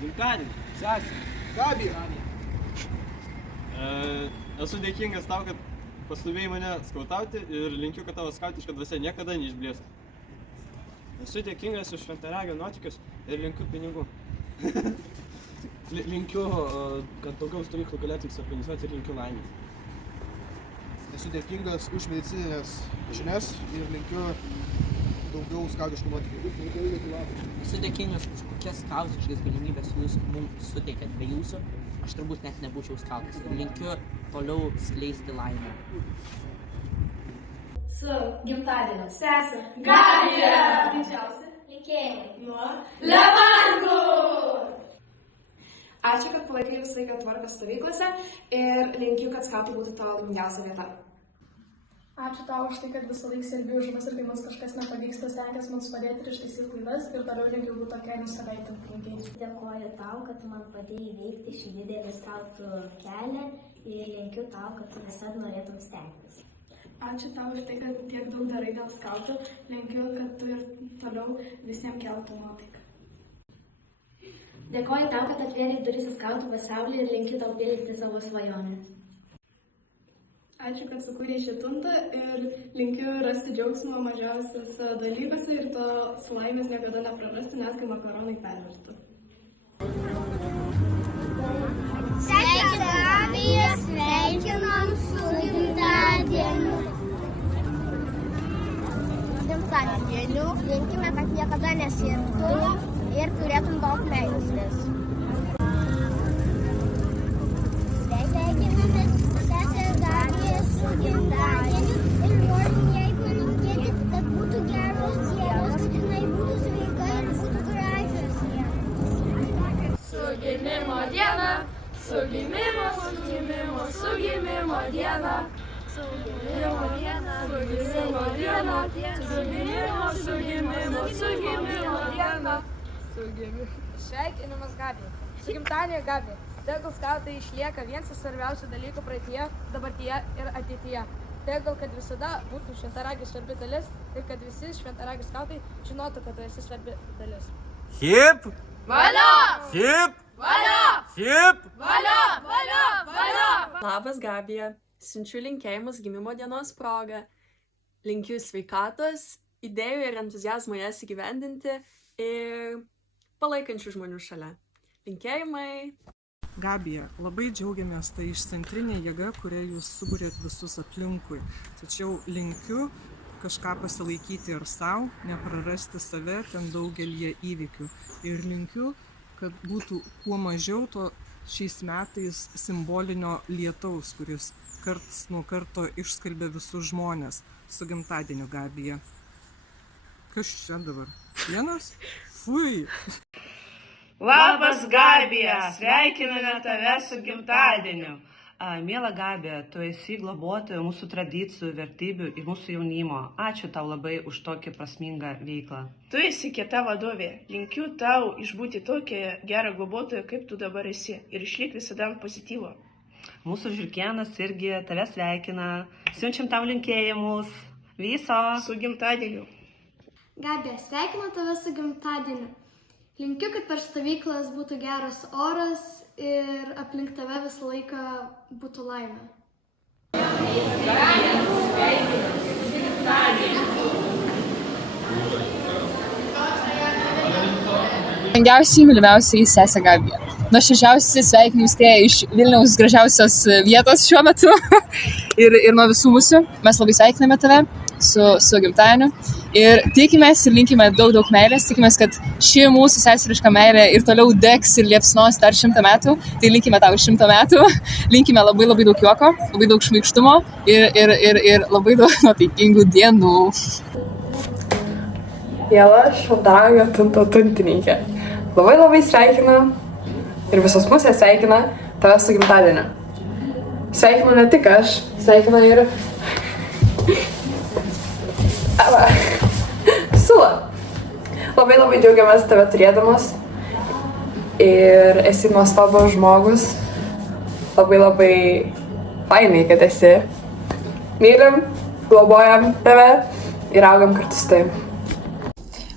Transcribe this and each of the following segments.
Gimtadienį, sesė. Gabija. Esu dėkingas tau, kad pastūmėjai mane skautauti ir linkiu, kad tavo skautiška dvasia niekada neišblėstų. Esu dėkingas už šventaragio nuotykius ir linkiu pinigų. Linkiu, kad daugiau stovyklų galėtum suorganizuoti ir linkiu laimės. Esu dėkingas už medicininės žinias ir linkiu daugiau skautiškų nuotykių. Esu dėkingas už kokias skautiškas galimybės jūs mums suteikėt be jūsų. Aš turbūt net nebūčiau skautas ir linkiu toliau skleisti laimę. Su gimtadieniu, sesė Gabija! Didžiausi linkėjimai nuo Levandų! Ačiū, kad palaikai visą laiką tvarką stovyklose ir linkiu, kad skautai būtų tavo laimingiausia vieta. Ačiū tau už tai, kad visą laiką serbi už mus ir kai mums kažkas nepavyksta, stengiasi mums padėti ir ištaisyti klaidas ir toliau linkiu būti tokiai nusileitinti linkėjimai. Dėkoju tau, kad tu man padėjai įveikti šį didelį skautų kelią ir linkiu tau, kad tu visada norėtum stengtis. Ačiū tau už tai, kad tiek daug darai dėl skautų. Linkiu, kad tu ir toliau visiems keltų nuotaiką. Dėkoju tau, kad atvėrei duris į skautų pasaulį ir linkiu tau pildyti savo svajonę. Ačiū, kad sukūrei šį tuntą ir linkiu rasti džiaugsmo mažiausiose dalykose ir tos laimės niekada neprarasti, net kai makaronai pervirtų. Sesė Gabija, sveikinam su gimtadieniu. Gimtadieniu linkime, kad niekada nesirgtum ir turėtum daug meilės. Sveikiname sesę Gabiją su gimtadieniu ir norim jai palinkėti, kad būtų geros dienos, kad jinai būtų sveika ir būtų gražios dienos. Su gimimo diena, su gimimo diena, su gimimo diena, su gimimo diena, su gimimo diena. Sveikinimas Gabija. Su gimtadieniu Gabija. Tegul skautai išlieka vienas svarbiausių dalykų praeityje, dabartyje ir ateityje. Tegul, kad visada būtų šventaragis svarbi dalis ir kad visi šventaragis skautai žinotų, kad tu esi svarbi dalis. Hip! Valio! Hip! Valio! Hip! Valio! Valio! Valio! Labas Gabija. Siunčiu linkėjimus gimimo dienos proga. Linkiu sveikatos, idėjų ir entuziazmo jas įgyvendinti ir palaikančių žmonių šalia. Linkėjimai. Gabija, labai džiaugiamės tai išcentrinė jėga, kurią jūs suburėt visus aplinkui. Tačiau linkiu kažką pasilaikyti ir savo, neprarasti save ten daugelį įvykių. Ir linkiu, kad būtų kuo mažiau to šiais metais simbolinio lietaus, kuris karts nuo karto išskalbia visus žmonės. Su gimtadieniu, Gabija. Kas čia dabar? Vienas? Fui! Labas Gabija, sveikiname tave su gimtadieniu. Miela Gabija, tu esi globotoja mūsų tradicijų, vertybių ir mūsų jaunimo. Ačiū tau labai už tokį prasmingą veiklą. Tu esi kieta vadovė. Linkiu tau išbūti tokia gera globotoja, kaip tu dabar esi. Ir išlik visada ant pozityvo. Mūsų žirkienas irgi tave sveikina. Siunčiam tau linkėjimus. Viso. Su gimtadieniu. Gabija, sveikinu tave su gimtadieniu. Linkiu, kad per stovyklas būtų geras oras ir aplink tave visą laiką būtų laimė. Brangiausiai, mylimiausiai sesė Gabija. Nuoširdžiausi sveikinimai skrieja iš Vilniaus gražiausios vietos šiuo metu ir nuo visų mūsų. Mes labai sveikiname tave su gimtadieniu ir tikimės ir linkime daug meilės. Tikimės, kad ši mūsų seseriška meilė ir toliau degs ir liepsnos dar 100 metų. Tai linkime tau 100 metų. Linkime labai daug juoko, labai daug šmaikštumo ir labai daug nuotaikingų dienų. Miela šventaragio tunto tuntininkė. Labai sveikinu ir visos pusės sveikina tave su gimtadieniu. Sveikinu ne tik aš, sveikinu ir Sula. Labai džiaugiamės tave turėdamas ir esi nuostabus žmogus. Labai fainai, kad esi. Mylim, globojam tave ir augam kartu su tavim.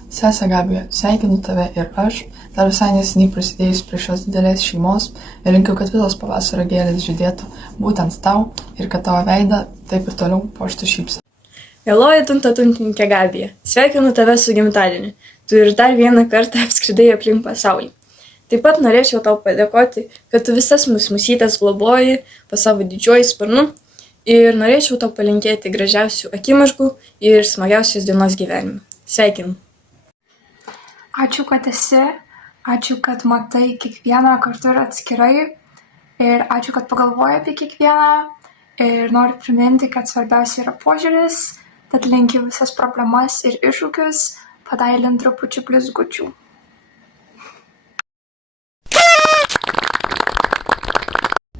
Sese Gabija, sveikinu tave ir aš, dar visai neseniai prasidėjus prie šios didelės šeimos ir linkiu, kad visos pavasario gėlės žydėtų būtent tau ir kad tavo veidą taip ir toliau puoštų šypsena. Mieloji tuntininkė Gabija, sveikinu tave su gimtadieniu. Tu ir dar vieną kartą apskridai aplink pasaulį. Taip pat norėčiau tau padėkoti, kad tu visas musytės globoji po savo didžiuoju sparnu ir norėčiau tau palinkėti gražiausių akimirkų ir smagiausios dienos gyvenime. Sveikinu. Ačiū, kad esi, ačiū, kad matai kiekvieną kartu ir atskirai ir ačiū, kad pagalvoji apie kiekvieną ir noriu priminti, kad svarbiausia yra požiūris, tad linkiu visas problemas ir iššūkius padailinti trupučiu blizgučių.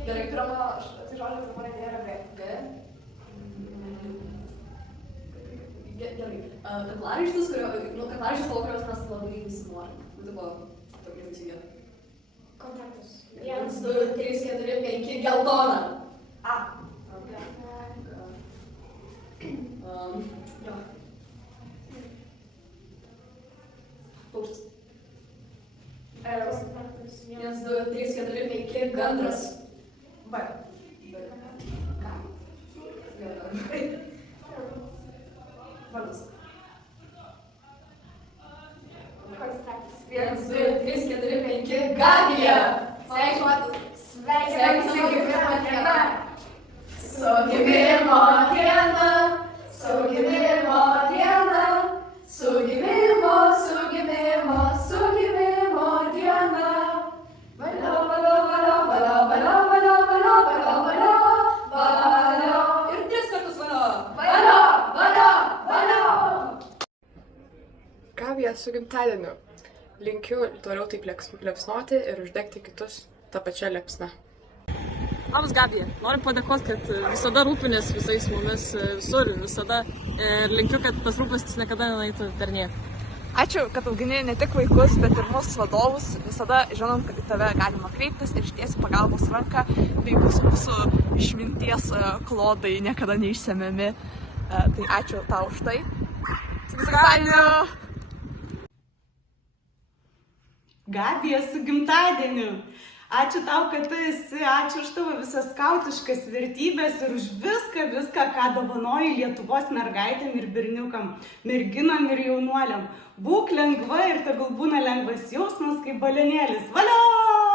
Gerai, pirmą žodį pirmoji tai yra B. Gerai. Kaklaraištis, po kurios mes labai visi norim. Tai buvo tokia visi vieta. Kontaktus. 1, 2, 3, 4, 5, geltona. A. Jo. Paukštis. 1, 2, 3, 4, 5, gandras. B. Vardas. 1, 2, 3, 4, 5, Gabija. Sveikinu su gimimo diena. Su gimimo diena. Su gimimo diena. Su gimimo diena. Valio, valio, valio, valio, valio, valio, valio, valio, valio, valio. Ir 3 kartus valio. Valio, valio, valio. Gabija, su gimtadieniu. Linkiu toliau taip liepsnoti ir uždegti kitus tą pačią liepsną. Labas Gabija, noriu padėkoti, kad visada rūpinės visais mumis visur ir visada ir linkiu, kad tas rūpestis niekada nenaitų per nieką. Ačiū, kad augini ne tik vaikus, bet ir mūsų vadovus. Visada žinom, kad į tave galima kreiptis ir ištiesi pagalbos ranką, bei mūsų išminties klodai niekada neišsemiami. Tai ačiū tau už tai. Su gimtadieniu! Gabija, su gimtadieniu! Ačiū tau, kad tu esi, ačiū už tavo visas skautiškas vertybės ir už viską, ką dovanoji Lietuvos mergaitėm ir berniukam, merginam ir jaunuoliam. Būk lengva ir tegul būna lengvas jausmas kaip balionėlis. Valio!